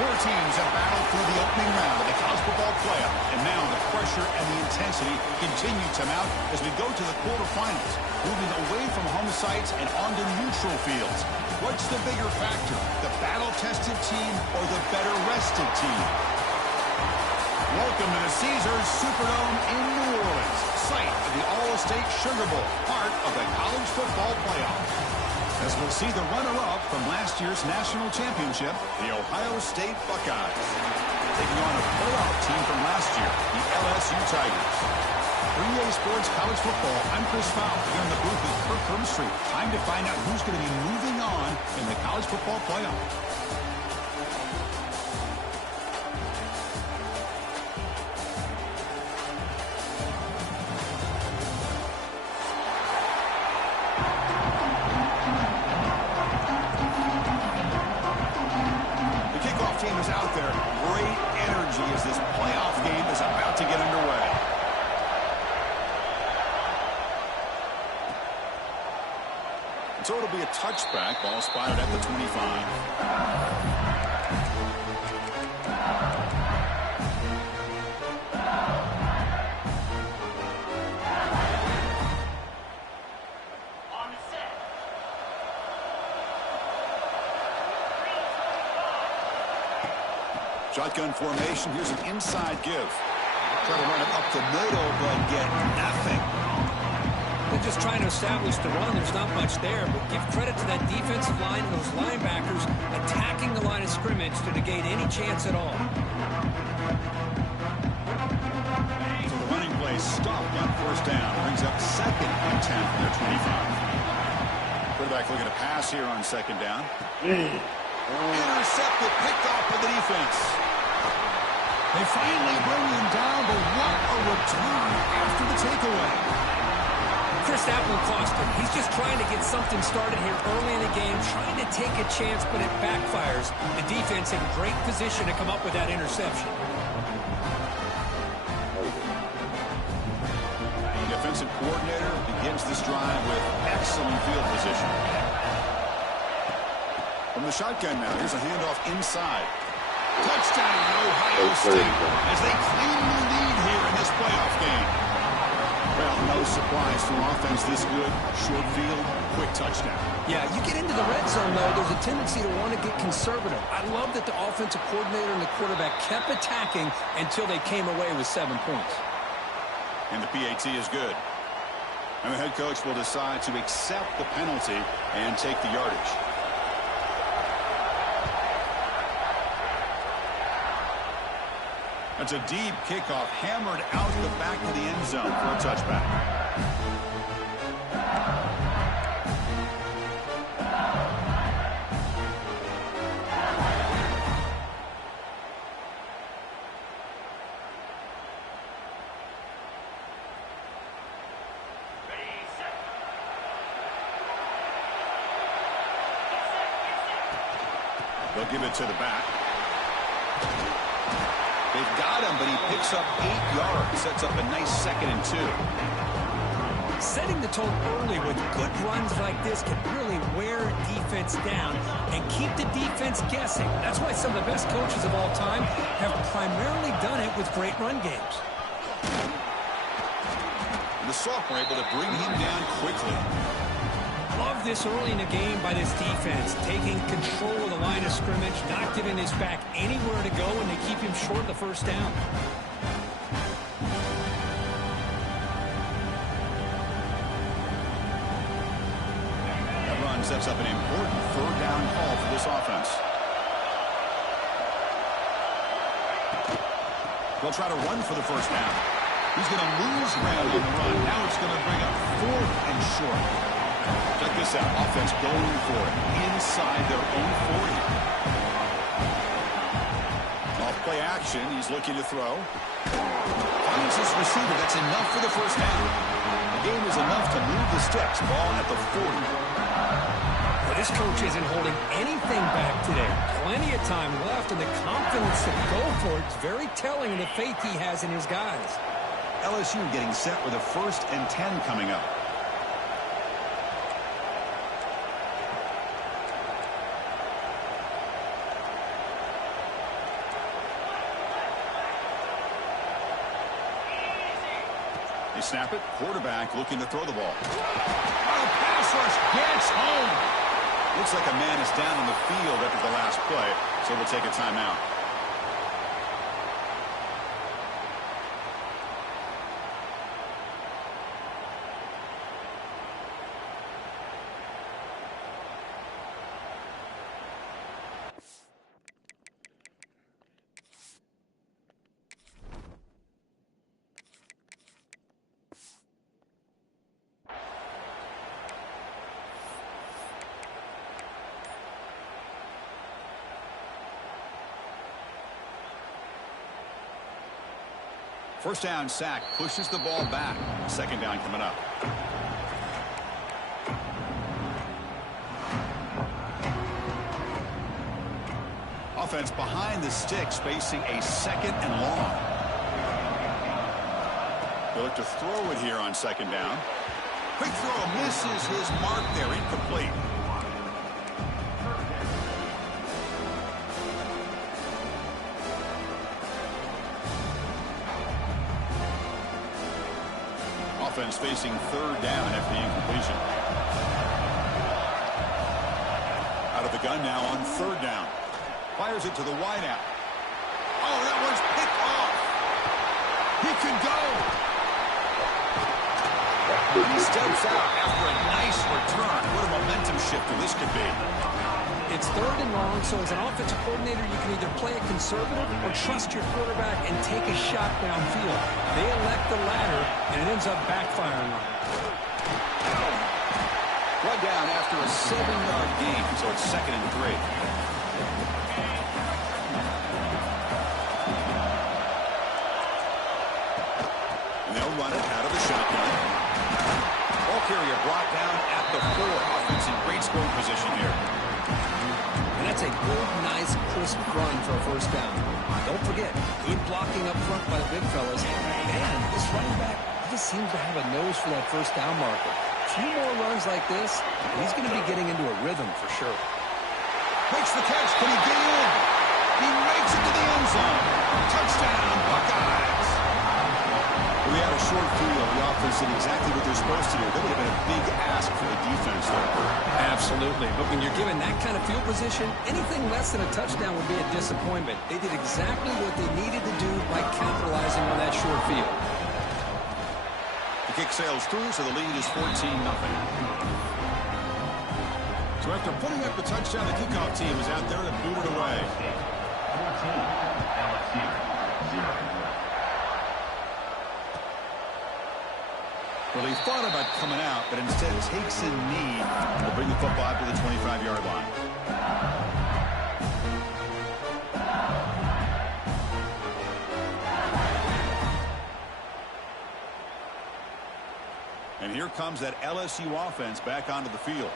Four teams have battled through the opening round of the college football playoff, and now the pressure and the intensity continue to mount as we go to the quarterfinals, moving away from home sites and onto neutral fields. What's the bigger factor, the battle-tested team or the better-rested team? Welcome to the Caesars Superdome in New Orleans, site of the All-State Sugar Bowl, part of the college football playoff. As we'll see the runner-up from last year's national championship, the Ohio State Buckeyes, taking on a playoff team from last year, the LSU Tigers. For EA Sports College Football, I'm Chris Fowler here in the booth with Kirk Herbstreit. Time to find out who's going to be moving on in the college football playoff. Out there, great energy as this playoff game is about to get underway. So it'll be a touchback, ball spotted at the 25. Shotgun formation. Here's an inside give. Try to run it up the middle, but get nothing. They're just trying to establish the run. There's not much there, but give credit to that defensive line and those linebackers attacking the line of scrimmage to negate any chance at all. So the running play stopped on first down. Brings up 2nd and 10 from their 25. Quarterback looking to pass here on 2nd down. Intercepted, picked off by the defense. They finally bring him down, but what a return after the takeaway. Chris, that one cost him. He's just trying to get something started here early in the game, trying to take a chance, but it backfires. The defense in great position to come up with that interception. The defensive coordinator begins this drive with excellent field position. From the shotgun now, here's a handoff inside. Touchdown, Ohio State, as they claim the lead here in this playoff game. Well, no surprise for offense this good. Short field, quick touchdown. Yeah, you get into the red zone, though, there's a tendency to want to get conservative. I love that the offensive coordinator and the quarterback kept attacking until they came away with 7 points. And the PAT is good. And the head coach will decide to accept the penalty and take the yardage. That's a deep kickoff, hammered out the back of the end zone for a touchback. They'll give it to the back. They've got him, but he picks up 8 yards. Sets up a nice 2nd and 2. Setting the tone early with good runs like this can really wear defense down and keep the defense guessing. That's why some of the best coaches of all time have primarily done it with great run games. The sophomore able to bring him down quickly. Love this early in the game by this defense, taking control of the line of scrimmage, not giving this back anywhere to go, and they keep him short of the first down. That run sets up an important 3rd down call for this offense. They'll try to run for the first down. He's going to lose ground on the run. Now it's going to bring up 4th and short. Check this out. Offense going for it inside their own 40. Off play action. He's looking to throw. Finds his receiver. That's enough for the first down. The game is enough to move the sticks. Ball at the 40. Well, this coach isn't holding anything back today. Plenty of time left, and the confidence to go for it is very telling of the faith he has in his guys. LSU getting set with a 1st and 10 coming up. They snap it. Quarterback looking to throw the ball. Oh, pass rush gets home. Looks like a man is down on the field after the last play, so we'll take a timeout. First down sack pushes the ball back. Second down coming up. Offense behind the sticks facing a second and long. They'll look to throw it here on second down. Quick throw misses his mark there. Incomplete. Offense facing third down after the incompletion. Out of the gun now on third down. Fires it to the wideout. Oh, that one's picked off. He can go. He steps out after a nice return. What a momentum shifter this could be. It's third and long, so as an offensive coordinator, you can either play it conservative or trust your quarterback and take a shot downfield. They elect the latter, and it ends up backfiring on them. One down after a 7-yard gain, so it's 2nd and 3. And they'll run it out of the shotgun. Ball carrier brought down at the 4. Offense in great scoring position here. And that's a good, nice, crisp run for a first down. Don't forget, good blocking up front by the big fellas. And this running back just seems to have a nose for that first down marker. A few more runs like this, and he's going to be getting into a rhythm for sure. Makes the catch. Can he get in? He makes it to the end zone. Touchdown, Buckeyes. We had a short field. The offense did exactly what they're supposed to do. That would have been a big ask for the defense there. Absolutely. But when you're given that kind of field position, anything less than a touchdown would be a disappointment. They did exactly what they needed to do by capitalizing on that short field. The kick sails through, so the lead is 14-0. So after putting up the touchdown, the kickoff team is out there to boot it away. 14, LSU, 0. Well, he thought about coming out, but instead takes a knee to bring the football to the 25-yard line. And here comes that LSU offense back onto the field.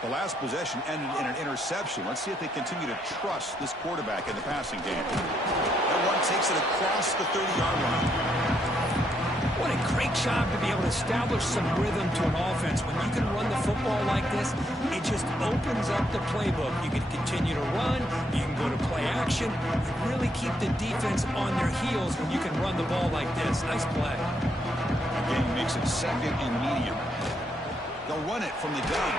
The last possession ended in an interception. Let's see if they continue to trust this quarterback in the passing game. That one takes it across the 30-yard line. What a great job to be able to establish some rhythm to an offense. When you can run the football like this, it just opens up the playbook. You can continue to run. You can go to play action. You really keep the defense on their heels when you can run the ball like this. Nice play. Again, makes it 2nd and medium. They'll run it from the gun.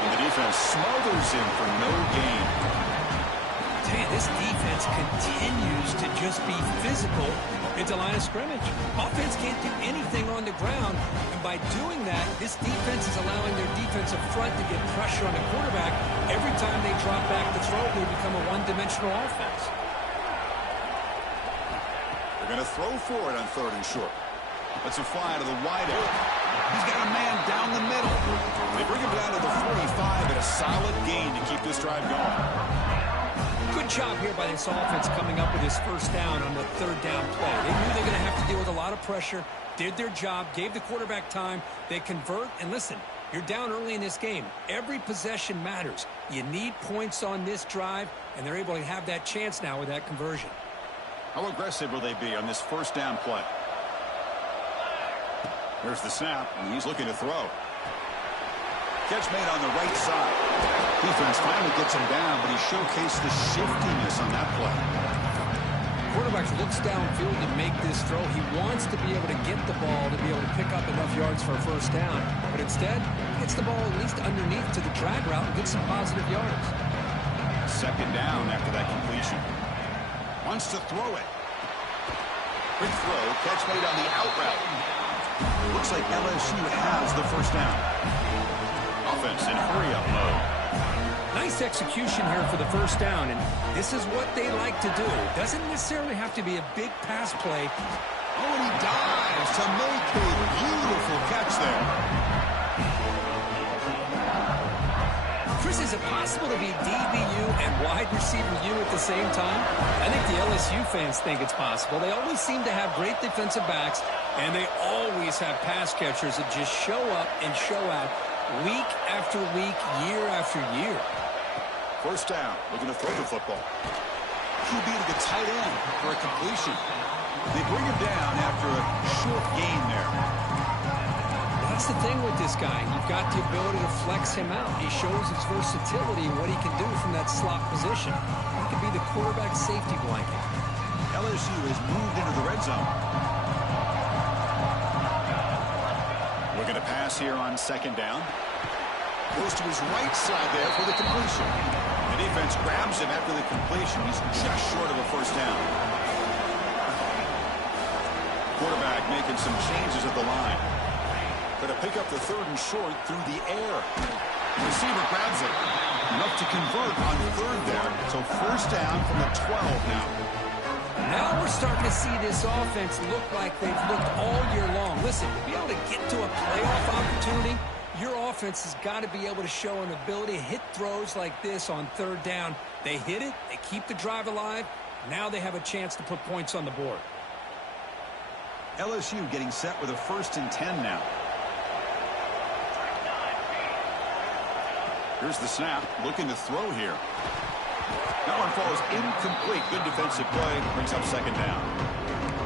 And the defense smothers him for no gain. Tell you, this defense continues to just be physical into line of scrimmage. Offense can't do anything on the ground, and by doing that, this defense is allowing their defensive front to get pressure on the quarterback. Every time they drop back to throw, they become a one-dimensional offense. They're going to throw for it on 3rd and short. That's a fly to the wideout. He's got a man down the middle. They bring him down to the 45 and a solid gain to keep this drive going. Good job here by this offense coming up with his first down on the 3rd down play. They knew they were going to have to deal with a lot of pressure, did their job, gave the quarterback time. They convert, and listen, you're down early in this game. Every possession matters. You need points on this drive, and they're able to have that chance now with that conversion. How aggressive will they be on this first down play? There's the snap, and he's looking to throw. Catch made on the right side. Defense finally gets him down, but he showcased the shiftiness on that play. Quarterback looks downfield to make this throw. He wants to be able to get the ball to be able to pick up enough yards for a first down. But instead, he gets the ball at least underneath to the drag route and gets some positive yards. Second down after that completion. Wants to throw it. Quick throw. Catch made on the out route. Looks like LSU has the first down. Offense in hurry-up mode. Nice execution here for the first down, and this is what they like to do. Doesn't necessarily have to be a big pass play. Oh, and he dives to make a beautiful catch there. Chris, is it possible to be DBU and wide receiver U at the same time? I think the LSU fans think it's possible. They always seem to have great defensive backs, and they always have pass catchers that just show up and show out week after week, year after year. First down, looking to throw the football. QB to the tight end for a completion. They bring him down after a short gain there. That's the thing with this guy. You've got the ability to flex him out. He shows his versatility and what he can do from that slot position. He could be the quarterback safety blanket. LSU has moved into the red zone. Looking to pass here on second down. Goes to his right side there for the completion. The defense grabs him after the completion. He's just short of a first down. Quarterback making some changes at the line. Going to pick up the third and short through the air. The receiver grabs it. Enough to convert on third there. So first down from the 12 now. Now we're starting to see this offense look like they've looked all year long. Listen, to be able to get to a playoff opportunity, your offense has got to be able to show an ability to hit throws like this on third down. They hit it, they keep the drive alive. Now they have a chance to put points on the board. LSU getting set with a 1st and 10 now. Here's the snap, looking to throw here. That one falls incomplete. Good defensive play, brings up second down.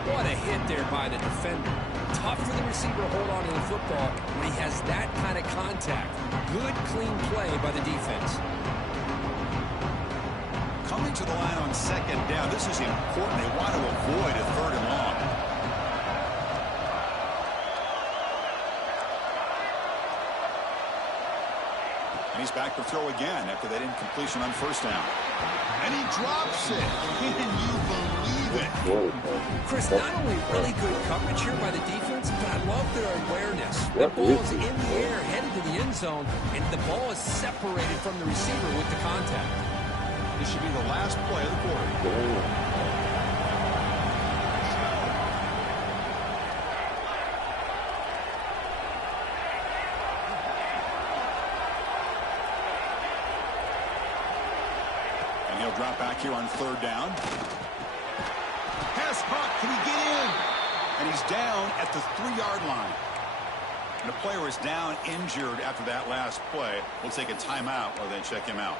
What a hit there by the defender. Tough for the receiver to hold on to the football when he has that kind of contact. Good, clean play by the defense. Coming to the line on second down. This is important. They want to avoid a third and long. And he's back to throw again after that incompletion on first down. And he drops it. Can you believe it? Chris, not only really good coverage here by the defense, but I love their awareness. The ball is in the air, headed to the end zone, and the ball is separated from the receiver with the contact. This should be the last play of the quarter. Drop back here on third down. Pass caught. Can he get in? And he's down at the 3-yard line. And the player is down injured after that last play. We'll take a timeout while they check him out.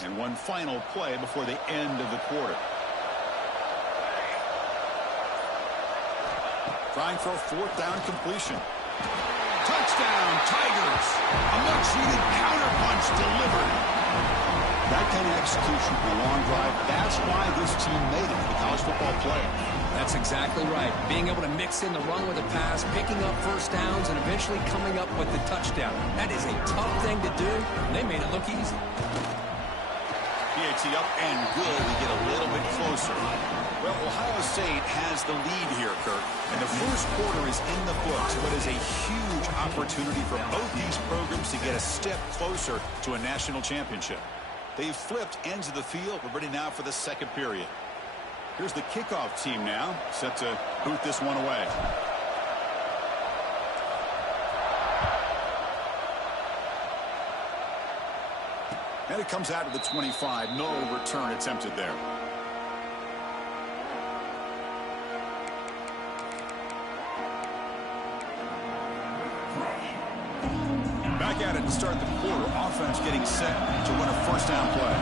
And one final play before the end of the quarter. Trying for a 4th down completion. Touchdown, Tigers! A much-needed counterpunch delivered. That kind of execution for a long drive, that's why this team made it to the college football playoff. That's exactly right. Being able to mix in the run with a pass, picking up first downs, and eventually coming up with the touchdown. That is a tough thing to do, and they made it look easy. PAT up and good. We get a little bit closer. Well, Ohio State has the lead here, Kurt. And the first quarter is in the books. What is a huge opportunity for both these programs to get a step closer to a national championship. They've flipped ends of the field. We're ready now for the second period. Here's the kickoff team now, set to boot this one away. And it comes out of the 25. No return attempted there. Back at it to start the quarter. Offense getting set to win a first down play.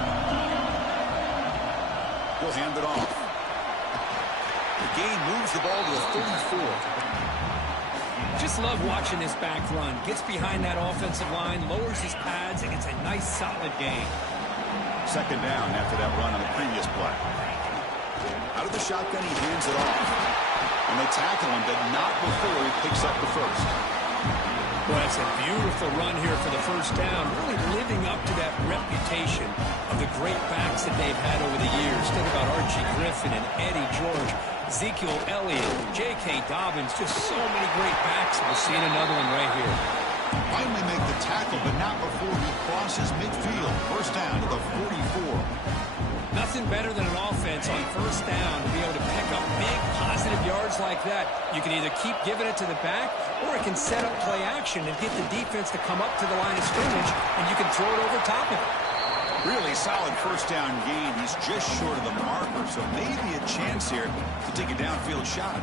He'll hand it off. The gain moves the ball to the 34. Just love watching this back run. Gets behind that offensive line, lowers his pads, and it's a nice, solid gain. Second down after that run on the previous play. Out of the shotgun, he hands it off. And they tackle him, but not before he picks up the first. Well, that's a beautiful run here for the first down, really living up to that reputation of the great backs that they've had over the years. Think about Archie Griffin and Eddie George, Ezekiel Elliott, J.K. Dobbins, just so many great backs. We'll see another one right here. Finally make the tackle, but not before he crosses midfield. First down to the 44. Nothing better than an offense on first down to be able to pick up big positive yards like that. You can either keep giving it to the back, or it can set up play action and get the defense to come up to the line of scrimmage, and you can throw it over top of it. Really solid first down gain. He's just short of the marker, so maybe a chance here to take a downfield shot.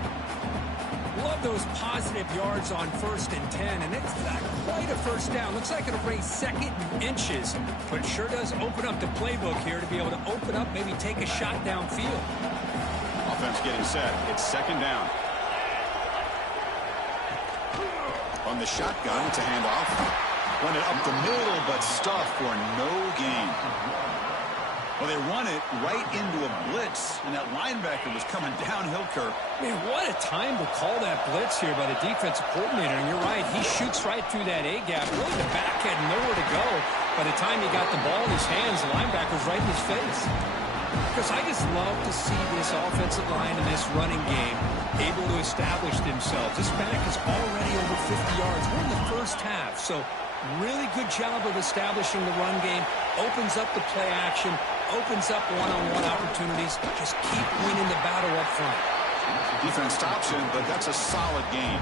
Love those positive yards on 1st and 10, and it's not quite a first down. Looks like it'll raise second and inches, but it sure does open up the playbook here to be able to open up, maybe take a shot downfield. Offense getting set. It's second down. On the shotgun, it's a handoff. Run it up the middle, but stuffed for no gain. Well, they run it right into a blitz, and that linebacker was coming downhill, Kirk. Man, what a time to call that blitz here by the defensive coordinator. And you're right, he shoots right through that A-gap. Really, the back had nowhere to go. By the time he got the ball in his hands, the linebacker's right in his face. Because I just love to see this offensive line and this running game able to establish themselves. This back is already over 50 yards. We're in the first half, so really good job of establishing the run game. Opens up the play action, opens up one-on-one opportunities. Just keep winning the battle up front. Defense stops him, but that's a solid game.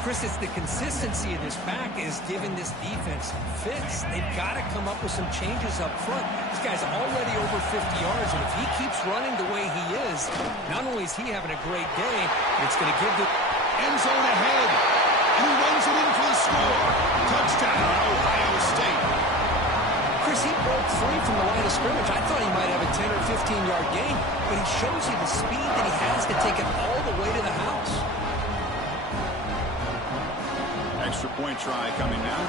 Chris, it's the consistency of this back is giving this defense fits. They've got to come up with some changes up front. This guy's already over 50 yards, and if he keeps running the way he is, not only is he having a great day, but it's going to give the end zone ahead. And he runs it in for the score. Touchdown, Ohio State. Chris, he broke free from the line of scrimmage. I thought he might have a 10 or 15-yard gain, but he shows you the speed that he has to take it all the way to the house. Extra point try coming now.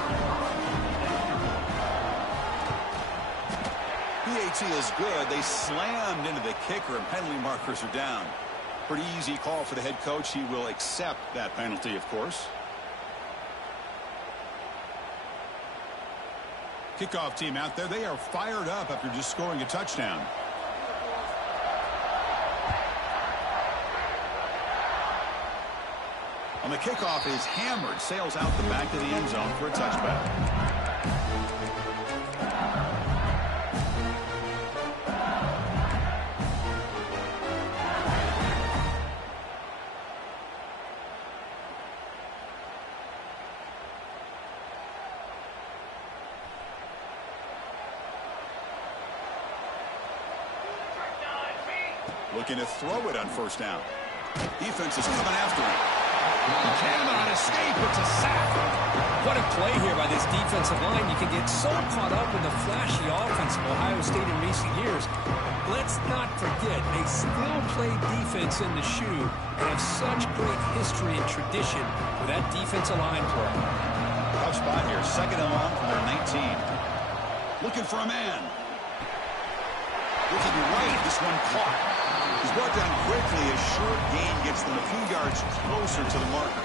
PAT is good. They slammed into the kicker, and penalty markers are down. Pretty easy call for the head coach. He will accept that penalty, of course. Kickoff team out there. They are fired up after just scoring a touchdown. On the kickoff is hammered, sails out the back of the end zone for a touchback. Looking to throw it on first down. Defense is coming after him. Cannot escape. It's a sack. What a play here by this defensive line. You can get so caught up in the flashy offense of Ohio State in recent years. Let's not forget, they still play defense in the shoe and have such great history and tradition with that defensive line play. Tough spot here. Second and long from their 19. Looking for a man. Looking right. This one caught. He's brought down quickly. A short gain gets them a few yards closer to the marker.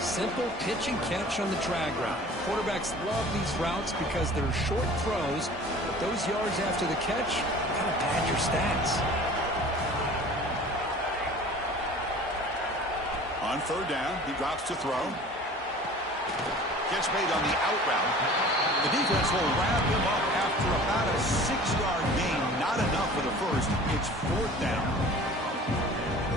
Simple pitch and catch on the drag route. Quarterbacks love these routes because they're short throws, but those yards after the catch kind of pad your stats. On third down, he drops to throw. Catch made on the out route. The defense will wrap him up after about a 6-yard gain. Not enough for the first. It's fourth down.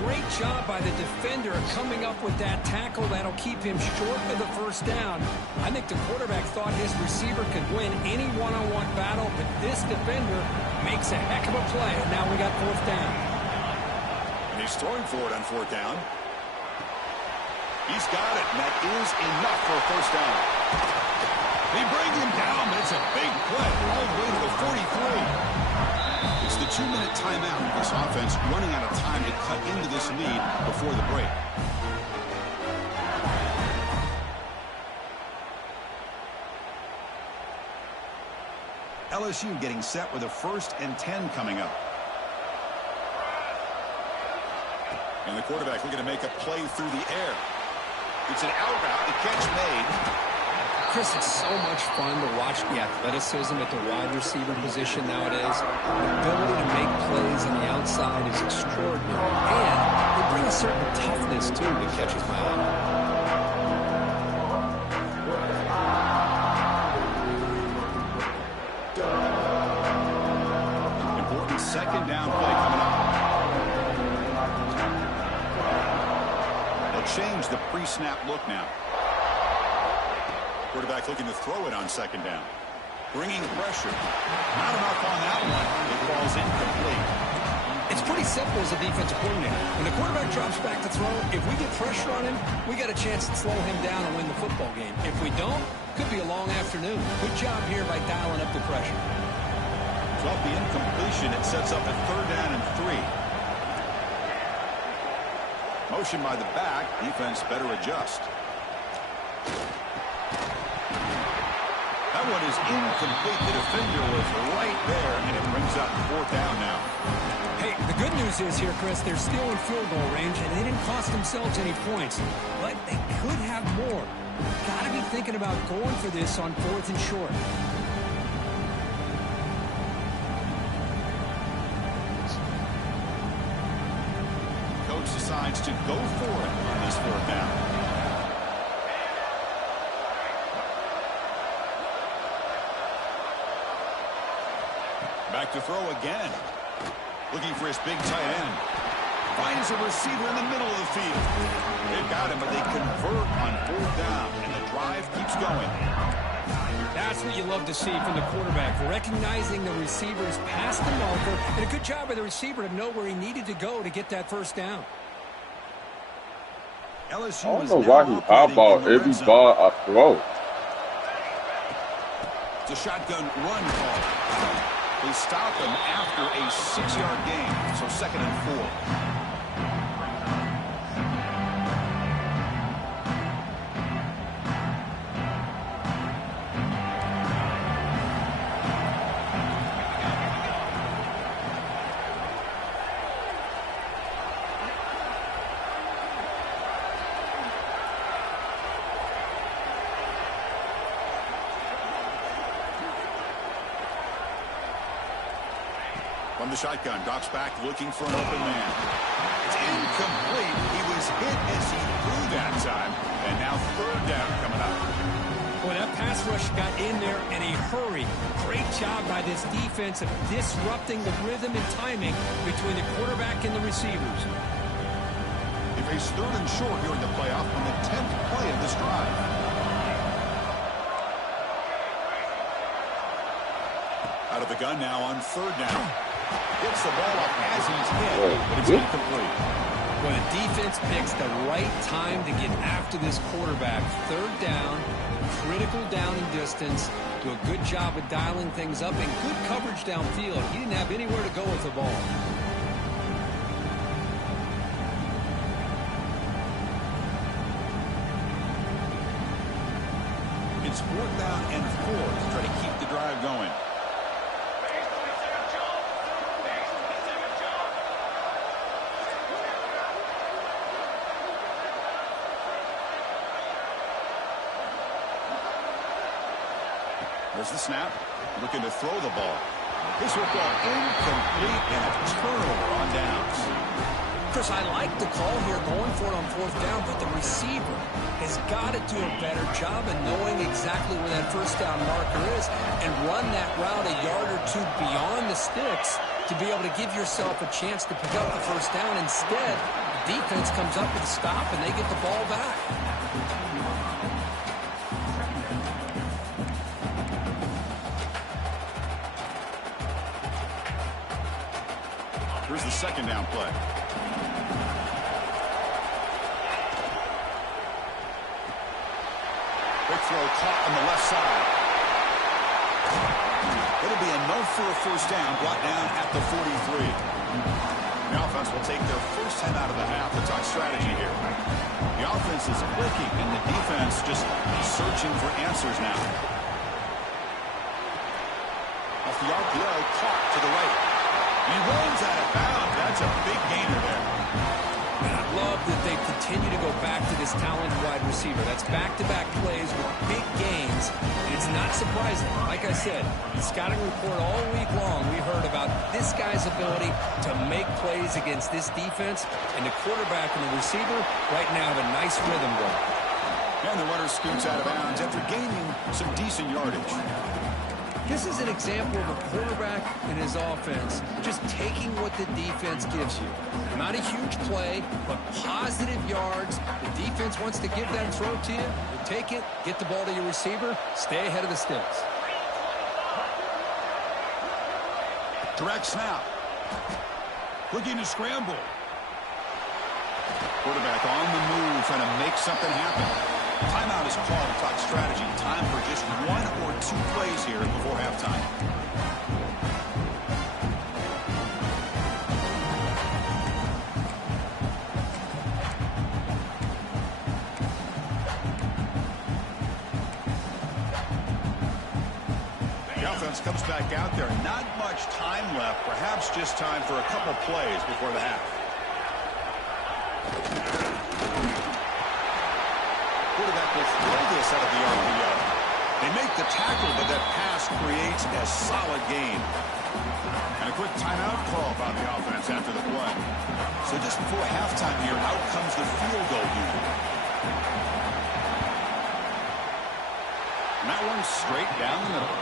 Great job by the defender coming up with that tackle that'll keep him short of the first down. I think the quarterback thought his receiver could win any one-on-one battle, but this defender makes a heck of a play. And now we got fourth down. And he's throwing for it on fourth down. He's got it, and that is enough for a first down. They bring him down, but it's a big play all the way to the 43. It's the 2-minute timeout. This offense running out of time to cut into this lead before the break. LSU getting set with a 1st and 10 coming up. And the quarterback looking to make a play through the air. It's an out route. The catch made. Chris, it's so much fun to watch the athleticism at the wide receiver position nowadays. The ability to make plays on the outside is extraordinary. And they bring a certain toughness, too, that catches my eye. Important 2nd down play coming up. They'll change the pre-snap look now. Quarterback looking to throw it on 2nd down. Bringing pressure. Not enough on that one. It falls incomplete. It's pretty simple as a defensive coordinator. When the quarterback drops back to throw, if we get pressure on him, we got a chance to slow him down and win the football game. If we don't, could be a long afternoon. Good job here by dialing up the pressure. So off the incompletion, it sets up a 3rd down and 3. Motion by the back. Defense better adjust. That one is incomplete. The defender was right there, and it brings up 4th down now. Hey, the good news is here, Chris, they're still in field goal range, and they didn't cost themselves any points. But they could have more. Got to be thinking about going for this on 4th and short. Coach decides to go for it on this 4th down. Back to throw again. Looking for his big tight end. Finds a receiver in the middle of the field. They've got him, but they convert on 4th down, and the drive keeps going. That's what you love to see from the quarterback, recognizing the receiver's past the marker, and a good job by the receiver to know where he needed to go to get that 1st down. LSU I don't know why he eyeball every ball I throw. It's a shotgun run call. They stop him after a 6-yard gain, so 2nd and 4. From the shotgun, drops back, looking for an open man. It's incomplete. He was hit as he threw that time. And now 3rd down coming up. Boy, that pass rush got in there in a hurry. Great job by this defense of disrupting the rhythm and timing between the quarterback and the receivers. They face 3rd and short here in the playoff on the 10th play of this drive. Out of the gun now on 3rd down. Gets the ball up as he's hit, but it's incomplete. When a defense picks the right time to get after this quarterback, 3rd down, critical down and distance, do a good job of dialing things up, and good coverage downfield. He didn't have anywhere to go with the ball. It's 4th down and 4 to try to keep the drive going. There's the snap. Looking to throw the ball. This will fall incomplete and a turnover on downs. Chris, I like the call here going for it on 4th down, but the receiver has got to do a better job of knowing exactly where that 1st down marker is and run that route a yard or 2 beyond the sticks to be able to give yourself a chance to pick up the 1st down. Instead, the defense comes up with a stop and they get the ball back. Here's the 2nd down play. Quick throw caught on the left side. But That'll be enough for a first down, brought down at the 43. The offense will take their first time out of the half. The talk strategy here. The offense is clicking, and the defense just searching for answers now. Off the RPO, caught to the right. He runs out of bounds. That's a big gainer there. And I love that they continue to go back to this talented wide receiver. That's back-to-back plays with big gains. And it's not surprising. Like I said, the scouting report all week long, we heard about this guy's ability to make plays against this defense. And the quarterback and the receiver right now have a nice rhythm going. And the runner scoots out of bounds after gaining some decent yardage. This is an example of a quarterback and his offense just taking what the defense gives you. Not a huge play, but positive yards. The defense wants to give that throw to you. You take it, get the ball to your receiver, stay ahead of the sticks. Direct snap. Looking to scramble. Quarterback on the move, trying to make something happen. Timeout is called. Talk strategy. Time for just 1 or 2 plays here before halftime. The offense comes back out there. Not much time left. Perhaps just time for a couple plays before the half. Quarterback will throw this out of the RPO. They make the tackle, but that pass creates a solid gain. And a quick timeout call by the offense after the play. So just before halftime here, out comes the field goal unit. And that one straight down the middle.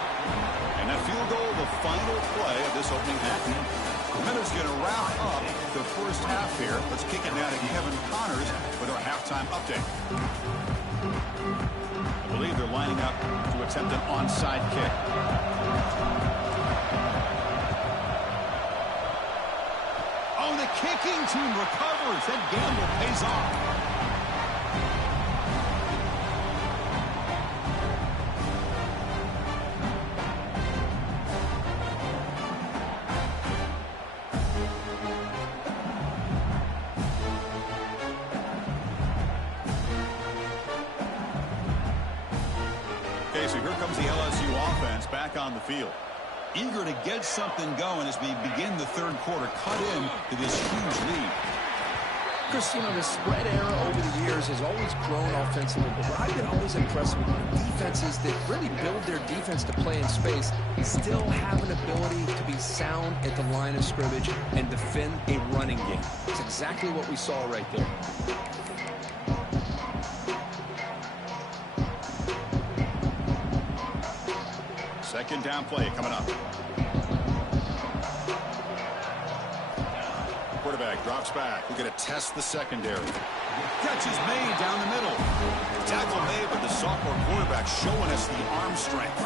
And that field goal, the final play of this opening half. The Miners going to wrap up the first half here. Let's kick it now to Kevin Connors with our halftime update. I believe they're lining up to attempt an onside kick. Oh, the kicking team recovers. That gamble pays off. Okay, so here comes the LSU offense back on the field. Eager to get something going as we begin the third quarter. Cut in to this huge lead. Chris, you know, the spread era over the years has always grown offensively, but what I've been always impressed with defenses that really build their defense to play in space still have an ability to be sound at the line of scrimmage and defend a running game. It's exactly what we saw right there. Second down play coming up. Quarterback drops back. We're going to test the secondary. Catch is made down the middle. Tackle made, but the sophomore quarterback showing us the arm strength.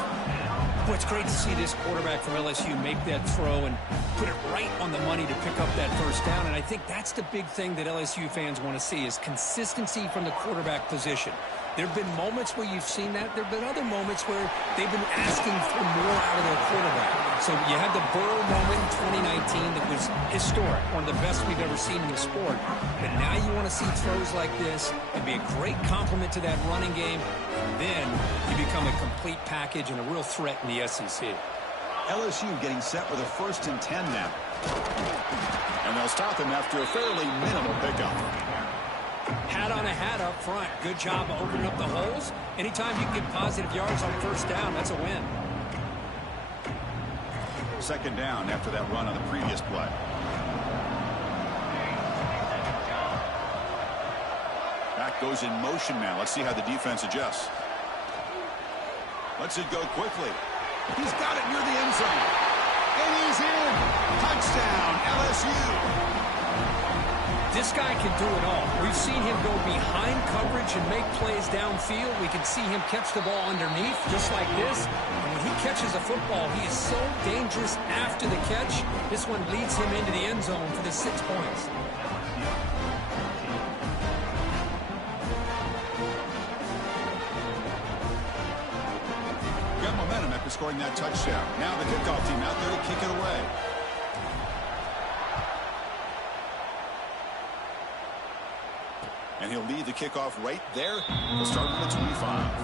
Boy, it's great to see this quarterback from LSU make that throw and put it right on the money to pick up that first down. And I think that's the big thing that LSU fans want to see is consistency from the quarterback position. There have been moments where you've seen that. There have been other moments where they've been asking for more out of their quarterback. So you had the Burrow moment in 2019 that was historic, one of the best we've ever seen in the sport. But now you want to see throws like this and be a great complement to that running game. And then you become a complete package and a real threat in the SEC. LSU getting set with a 1st and 10 now. And they'll stop them after a fairly minimal pickup. Hat on a hat up front. Good job of opening up the holes. Anytime you can get positive yards on first down, that's a win. Second down after that run on the previous play. Back goes in motion now. Let's see how the defense adjusts. Lets it go quickly. He's got it near the end zone. And he's in. Touchdown, LSU. This guy can do it all. We've seen him go behind coverage and make plays downfield. We can see him catch the ball underneath just like this. And when he catches a football, he is so dangerous after the catch. This one leads him into the end zone for the 6 points. scoring that touchdown. Now the kickoff team out there to kick it away. And he'll lead the kickoff right there. We'll start with the 25.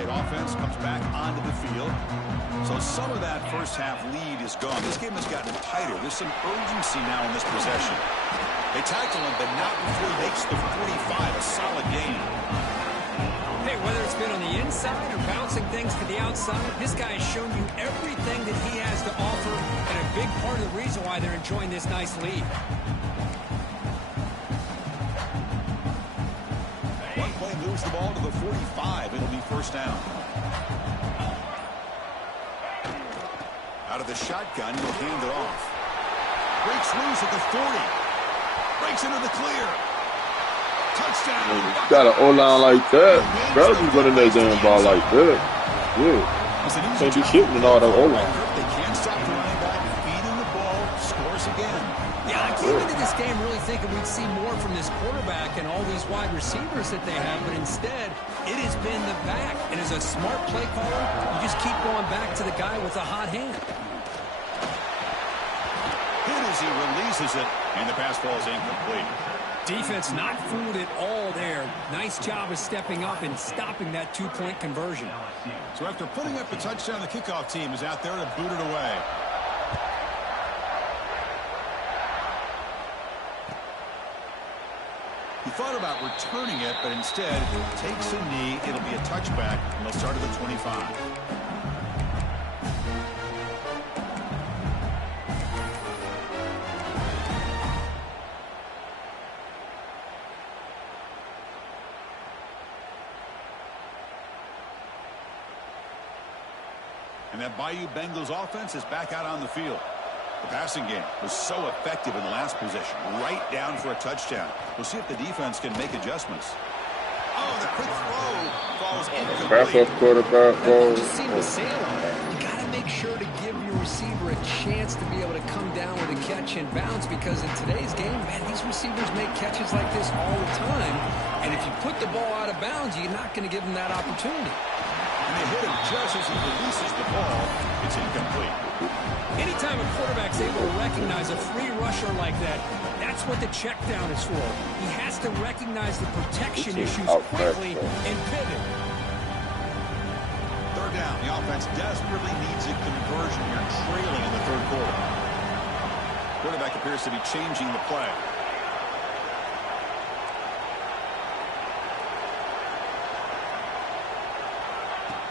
Offense comes back onto the field. So some of that first half lead is gone. This game has gotten tighter. There's some urgency now in this possession. They tackle him, but not before he makes the 45. A solid gain. Hey, whether it's been on the inside or bouncing things to the outside, this guy has shown you everything that he has to offer, and a big part of the reason why they're enjoying this nice lead. One play moves the ball to the 45. It'll be first down. Out of the shotgun, he'll hand it off. Breaks loose at the 40. Breaks into the clear. Touchdown. You got an O-line like that. Better be running that damn ball like that. Yeah. Can't be shooting in all that O-line. They can't stop the running back. Feeding the ball. Scores again. Yeah, I came into this game really thinking we'd see more from this quarterback and all these wide receivers that they have, but instead, it has been the back. And as a smart play caller, you just keep going back to the guy with the hot hand. Hit as he releases it, and the pass ball is incomplete. Defense not fooled at all there. Nice job of stepping up and stopping that two-point conversion. So after putting up a touchdown, the kickoff team is out there to boot it away. He thought about returning it, but instead takes a knee. It'll be a touchback, and they'll start at the 25. And that Bayou Bengals offense is back out on the field. The passing game was so effective in the last possession, right down for a touchdown. We'll see if the defense can make adjustments. Oh, the quick throw falls incomplete. Pass up quarterback goal. Just seem to sail on it. You got to make sure to give your receiver a chance to be able to come down with a catch and bounce, because in today's game, man, these receivers make catches like this all the time. And if you put the ball out of bounds, you're not going to give them that opportunity. And they hit him just as he releases the ball. It's incomplete. Anytime a quarterback's able to recognize a free rusher like that, that's what the check down is for. He has to recognize the protection issues quickly and pivot. Third down. The offense desperately needs a conversion here, trailing in the third quarter. Quarterback appears to be changing the play.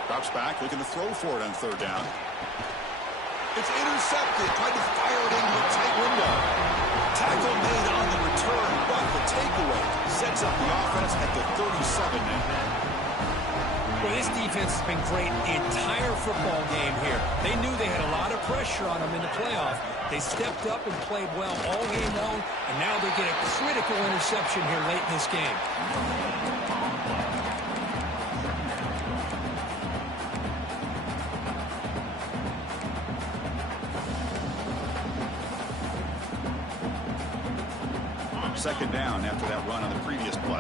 Drops back, looking to throw for it on third down. It's intercepted. Tried to fire it into a tight window. Tackle made on the return, but the takeaway sets up the offense at the 37 now. Well, this defense has been great the entire football game here. They knew they had a lot of pressure on them in the playoff. They stepped up and played well all game long, and now they get a critical interception here late in this game. Second down after that run on the previous play.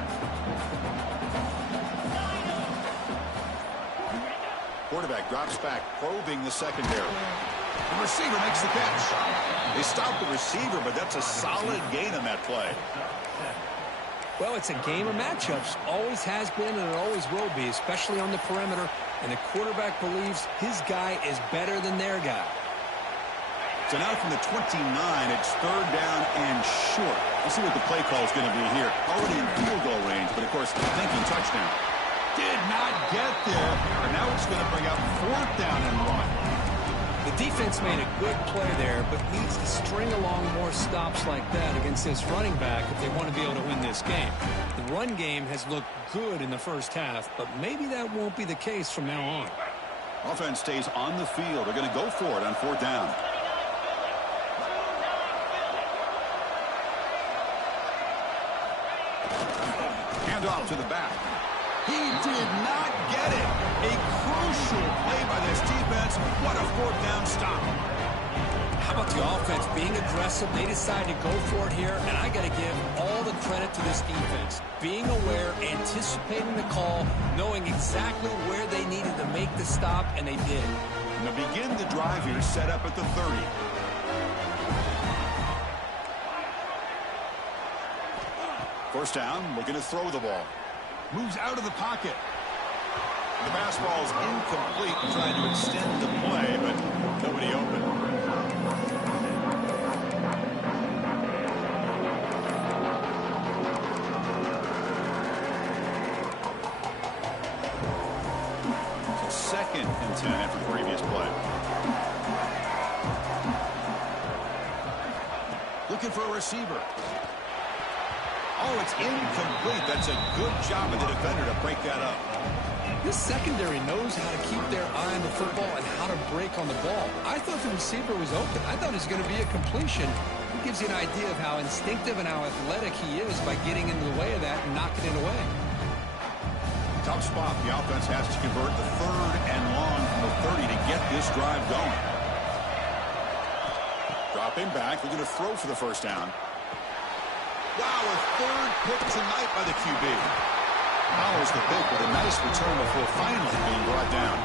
Quarterback drops back, probing the secondary. The receiver makes the catch. They stop the receiver, but that's a solid gain on that play. Well, it's a game of matchups. Always has been, and it always will be, especially on the perimeter. And the quarterback believes his guy is better than their guy. So now from the 29, it's third down and short. Let's see what the play call is going to be here. Already in field goal range, but of course, thinking touchdown. Did not get there, and now it's going to bring up fourth down and one. The defense made a good play there, but needs to string along more stops like that against this running back if they want to be able to win this game. The run game has looked good in the first half, but maybe that won't be the case from now on. Offense stays on the field. They're going to go for it on 4th down. Hand off to the back. He did not get it. A crucial play by this defense. What a 4th down stop. How about the offense being aggressive? They decide to go for it here, and I got to give all the credit to this defense. Being aware, anticipating the call, knowing exactly where they needed to make the stop, and they did. And they begin the drive here, set up at the 30. First down, looking to throw the ball. Moves out of the pocket. The pass ball is incomplete, trying to extend the play, but nobody open. So 2nd and 10 after the previous play. Looking for a receiver. Oh, it's incomplete. That's a good job of the defender to break that up. This secondary knows how to keep their eye on the football and how to break on the ball. I thought the receiver was open. I thought it was going to be a completion. It gives you an idea of how instinctive and how athletic he is by getting into the way of that and knocking it away. Tough spot. The offense has to convert the 3rd and long from the 30 to get this drive going. Dropping back. They're going to throw for the first down. Wow, a 3rd pick tonight by the QB. Follows the pick with a nice return before finally being brought down.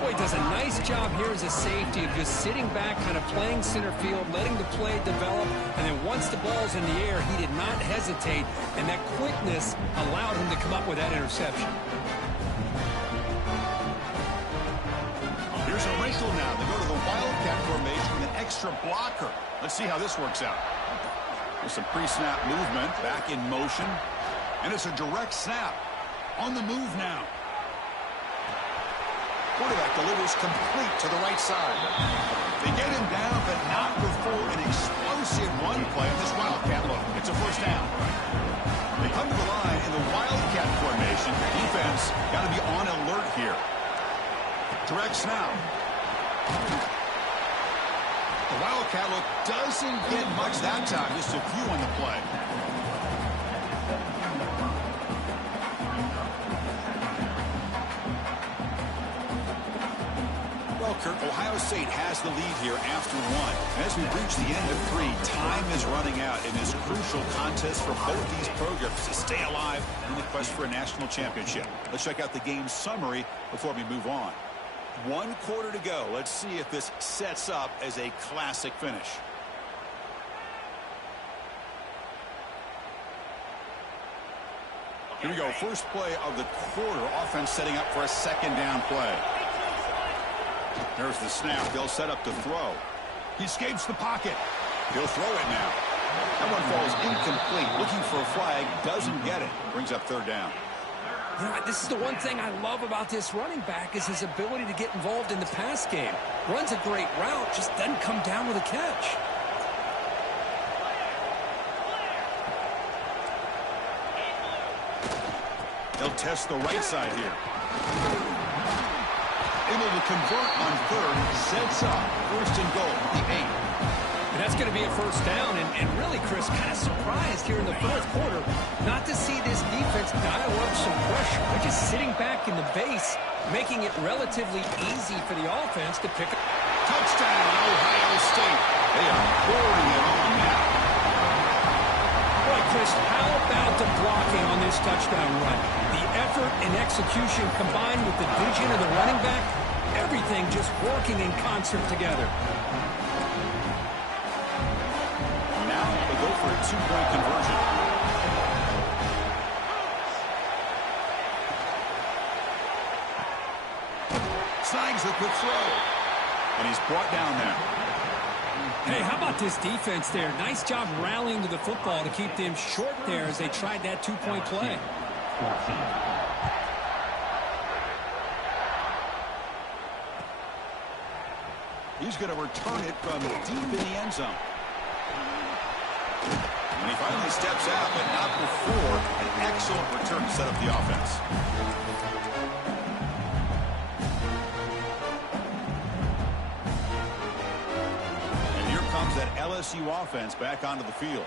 Boy, does a nice job here as a safety of just sitting back, kind of playing center field, letting the play develop, and then once the ball's in the air, he did not hesitate, and that quickness allowed him to come up with that interception. Here's a wrinkle now. They go to the Wildcat formation with an extra blocker. Let's see how this works out. There's some pre-snap movement, back in motion, and it's a direct snap. On the move now. Quarterback delivers complete to the right side. They get him down, but not before an explosive run play on this Wildcat look. It's a first down. They come to the line in the Wildcat formation. Defense got to be on alert here. Direct snap. The Wildcat look doesn't get much that time, just a few on the play. Well, Kurt, Ohio State has the lead here after 1. And as we reach the end of 3, time is running out in this crucial contest for both these programs to stay alive in the quest for a national championship. Let's check out the game summary before we move on. 1 quarter to go. Let's see if this sets up as a classic finish. Here we go. First play of the quarter. Offense setting up for a 2nd down play. There's the snap. They'll set up to throw. He escapes the pocket. He'll throw it now. That one falls incomplete. Looking for a flag. Doesn't get it. Brings up 3rd down. You know, this is the one thing I love about this running back is his ability to get involved in the pass game. Runs a great route, just doesn't come down with a catch. They'll test the right side here. Able to convert on 3rd. Sets up 1st and goal. The 8. And that's going to be a first down. And really, Chris, kind of surprised here in the 4th quarter not to see this defense dial up some pressure. They're just sitting back in the base, making it relatively easy for the offense to pick up. Touchdown, Ohio State. They are pouring it on now. Boy, Chris, how about the blocking on this touchdown run? The effort and execution combined with the vision of the running back, everything just working in concert together. Now they'll go for a 2-point conversion. Snags the quick throw. And he's brought down there. Hey, how about this defense there? Nice job rallying to the football to keep them short there as they tried that 2-point play. He's going to return it from deep in the end zone. And he finally steps out, but not before an excellent return to set up the offense. comes that LSU offense back onto the field.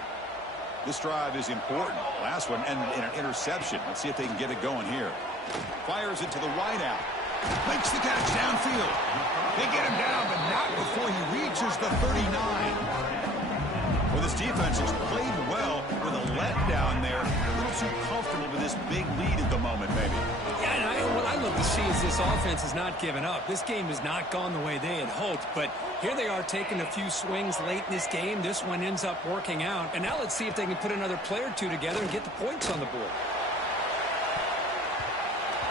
This drive is important. Last one ended in an interception. Let's see if they can get it going here. Fires it to the wide out. Makes the catch downfield. They get him down, but not before he reaches the 39. Well, this defense has played well with a letdown there. A little too comfortable with this big lead at the moment, maybe. Yeah, and what I look to see is this offense has not given up. This game has not gone the way they had hoped, but here they are taking a few swings late in this game. This one ends up working out, and now let's see if they can put another play or two together and get the points on the board.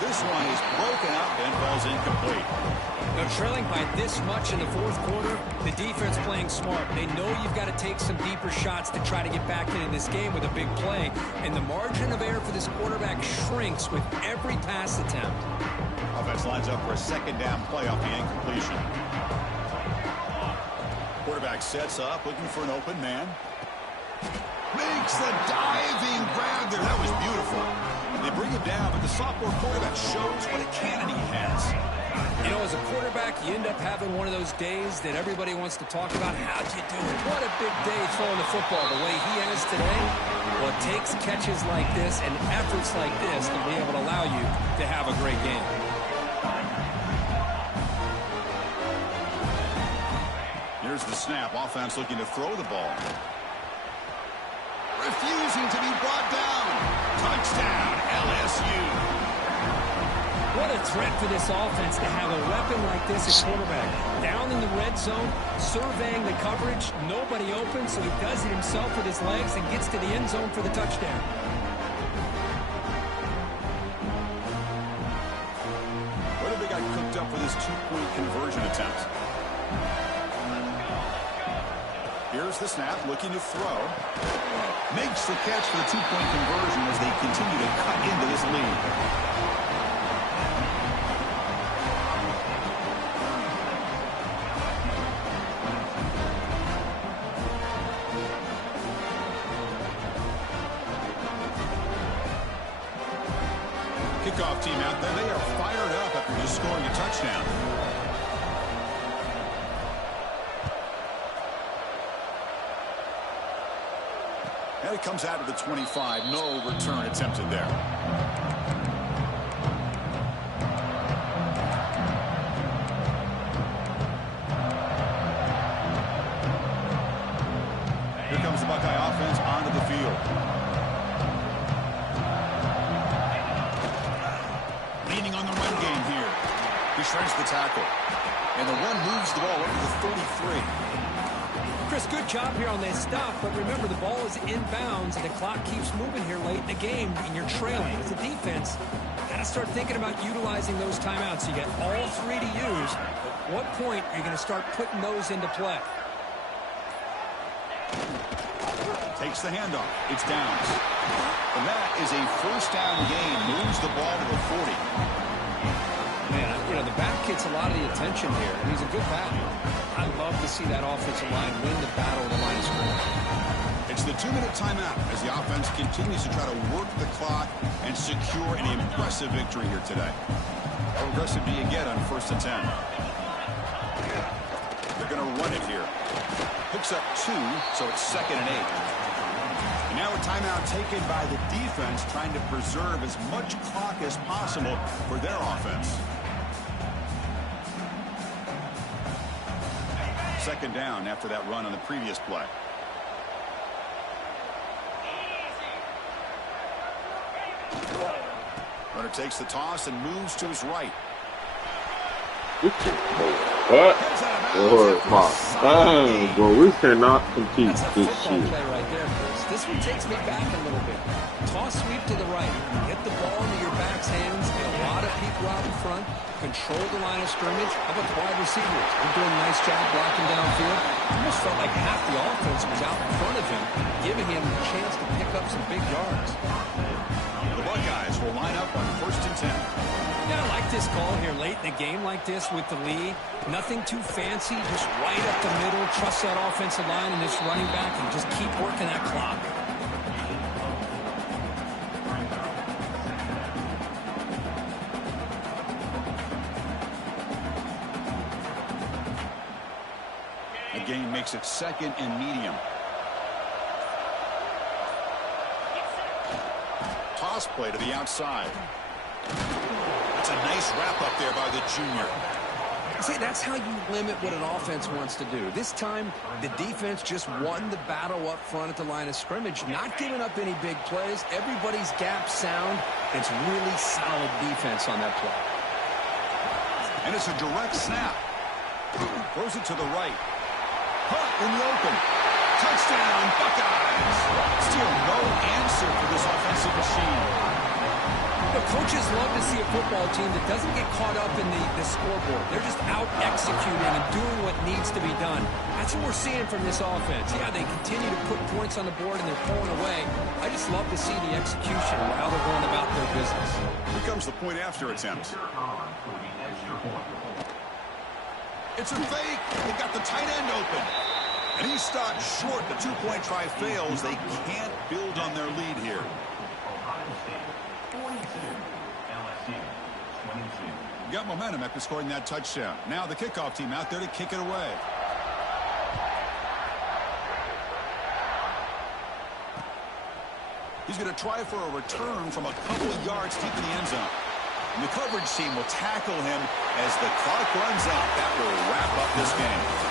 This one is broken up and falls incomplete. Now, trailing by this much in the fourth quarter, the defense playing smart. They know you've got to take some deeper shots to try to get back into this game with a big play. And the margin of error for this quarterback shrinks with every pass attempt. Offense lines up for a second down play off the incompletion. Quarterback sets up, looking for an open man. Makes the diving grab there. That was beautiful. They bring him down, but the sophomore quarterback shows what a cannon he has. You know, as a quarterback, you end up having one of those days that everybody wants to talk about. How'd you do it? What a big day throwing the football the way he has today. Well, it takes catches like this and efforts like this to be able to allow you to have a great game. Here's the snap. Offense looking to throw the ball. Refusing to be brought down. Touchdown, LSU. What a threat for this offense to have a weapon like this at quarterback. Down in the red zone, surveying the coverage, nobody open, so he does it himself with his legs and gets to the end zone for the touchdown. What have they got cooked up for this two-point conversion attempt? Here's the snap, looking to throw. Makes the catch for the two-point conversion as they continue to cut into this lead. Kickoff team out there, they are fired up after just scoring a touchdown. And it comes out of the 25. No return attempted there. Here comes the Buckeye offense onto the field. Leaning on the run game here. He shreds the tackle. And the one moves the ball over the 33. Chris, good job here on that stop, but remember the ball is inbounds and the clock keeps moving here late in the game and you're trailing. As a defense, got to start thinking about utilizing those timeouts. You got all three to use. At what point are you going to start putting those into play? Takes the handoff. It's downs. And that is a first down gain. Moves the ball to the 40. Man, you know, the back gets a lot of the attention here. And he's a good back. I love to see that offensive line win the battle of the line of scrimmage. It's the 2-minute timeout as the offense continues to try to work the clock and secure an impressive victory here today. How aggressive do you get on first and 10? They're going to run it here. Picks up 2, so it's 2nd and 8. And now a timeout taken by the defense, trying to preserve as much clock as possible for their offense. 2nd down after that run on the previous play. Runner takes the toss and moves to his right. What? Oh my bro, we cannot compete this year. Play right there, Chris. This one takes me back a little bit. Toss sweep to the right. Get the ball into your back's hands. Get a lot of people out in front. Control the line of scrimmage. How about the wide receivers? They're doing a nice job blocking downfield. Almost felt like half the offense was out in front of him, giving him a chance to pick up some big yards. The Buckeyes will line up on 1st and 10. Yeah, I like this call here late in the game like this with the lead. Nothing too fancy, just right up the middle. Trust that offensive line and this running back and just keep working that clock. A gain made makes it 2nd and medium. Toss play to the outside. That's a nice wrap up there by the junior. See, that's how you limit what an offense wants to do. This time, the defense just won the battle up front at the line of scrimmage, not giving up any big plays. Everybody's gap sound. It's really solid defense on that play. And it's a direct snap. Throws it to the right. Hunt in the open. Touchdown, Buckeyes. Still no answer for this offensive machine. The coaches love to see a football team that doesn't get caught up in the scoreboard. They're just out executing and doing what needs to be done. That's what we're seeing from this offense. Yeah, they continue to put points on the board and they're pulling away. I just love to see the execution and how they're going about their business. Here comes the point after attempt. It's a fake. They got the tight end open. And he stopped short. The two-point try fails. They can't build on their lead here. Got momentum after scoring that touchdown. Now the kickoff team out there to kick it away. He's going to try for a return from a couple of yards deep in the end zone. And the coverage team will tackle him as the clock runs out. That will wrap up this game.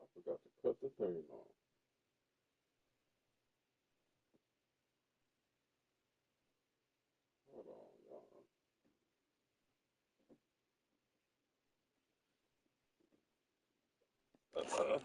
I forgot to cut the thing off. Hold on, y'all.